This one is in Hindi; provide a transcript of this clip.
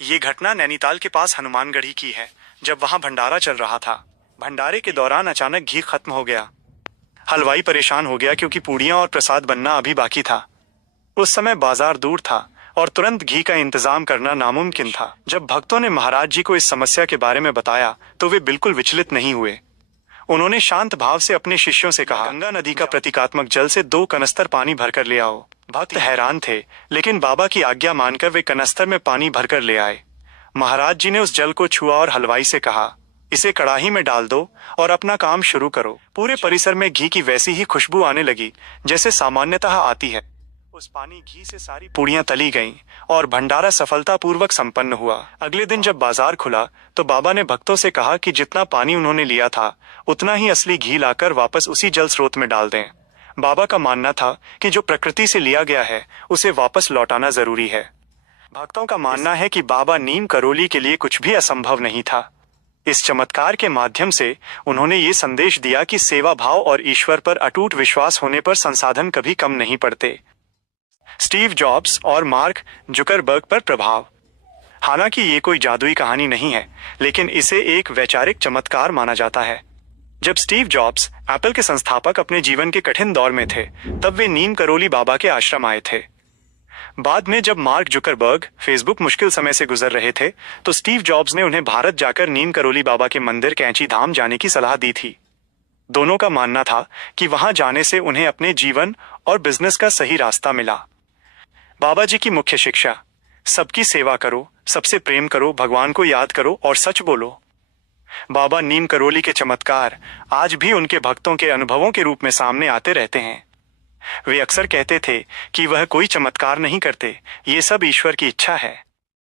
ये घटना नैनीताल के पास हनुमानगढ़ी की है, जब वहां भंडारा चल रहा था। भंडारे के दौरान अचानक घी खत्म हो गया। हलवाई परेशान हो गया क्योंकि पूड़ियां और प्रसाद बनना अभी बाकी था। उस समय बाजार दूर था और तुरंत घी का इंतजाम करना नामुमकिन था। जब भक्तों ने महाराज जी को इस समस्या के बारे में बताया तो वे बिल्कुल विचलित नहीं हुए। उन्होंने शांत भाव से अपने शिष्यों से कहा, गंगा नदी का प्रतीकात्मक जल से 2 कनस्तर पानी भरकर ले आओ। भक्त हैरान थे, लेकिन बाबा की आज्ञा मानकर वे कनस्तर में पानी भरकर ले आए। महाराज जी ने उस जल को छुआ और हलवाई से कहा, इसे कड़ाही में डाल दो और अपना काम शुरू करो। पूरे परिसर में घी की वैसी ही खुशबू आने लगी जैसे सामान्यतः आती है। उस पानी घी से सारी पूड़ियां तली गईं और भंडारा सफलतापूर्वक संपन्न हुआ। अगले दिन जब बाजार खुला तो बाबा ने भक्तों से कहा कि जितना पानी उन्होंने लिया था उतना ही असली घी लाकर वापस उसी जल स्रोत में डाल दें। बाबा का मानना था कि जो प्रकृति से लिया गया है उसे वापस लौटाना जरूरी है। भक्तों का मानना है कि बाबा नीम करोली के लिए कुछ भी असंभव नहीं था। इस चमत्कार के माध्यम से उन्होंने ये संदेश दिया कि सेवा भाव और ईश्वर पर अटूट विश्वास होने पर संसाधन कभी कम नहीं पड़ते। स्टीव जॉब्स और मार्क जुकरबर्ग पर प्रभाव। हालांकि ये कोई जादुई कहानी नहीं है, लेकिन इसे एक वैचारिक चमत्कार माना जाता है। जब स्टीव जॉब्स एप्पल के संस्थापक अपने जीवन के कठिन दौर में थे, तब वे नीम करोली बाबा के आश्रम आए थे। बाद में जब मार्क जुकरबर्ग फेसबुक मुश्किल समय से गुजर रहे थे, तो स्टीव जॉब्स ने उन्हें भारत जाकर नीम करोली बाबा के मंदिर कैंची धाम जाने की सलाह दी थी। दोनों का मानना था कि वहां जाने से उन्हें अपने जीवन और बिजनेस का सही रास्ता मिला। बाबा जी की मुख्य शिक्षा, सबकी सेवा करो, सबसे प्रेम करो, भगवान को याद करो और सच बोलो। बाबा नीम करोली के चमत्कार आज भी उनके भक्तों के अनुभवों के रूप में सामने आते रहते हैं। वे अक्सर कहते थे कि वह कोई चमत्कार नहीं करते, ये सब ईश्वर की इच्छा है।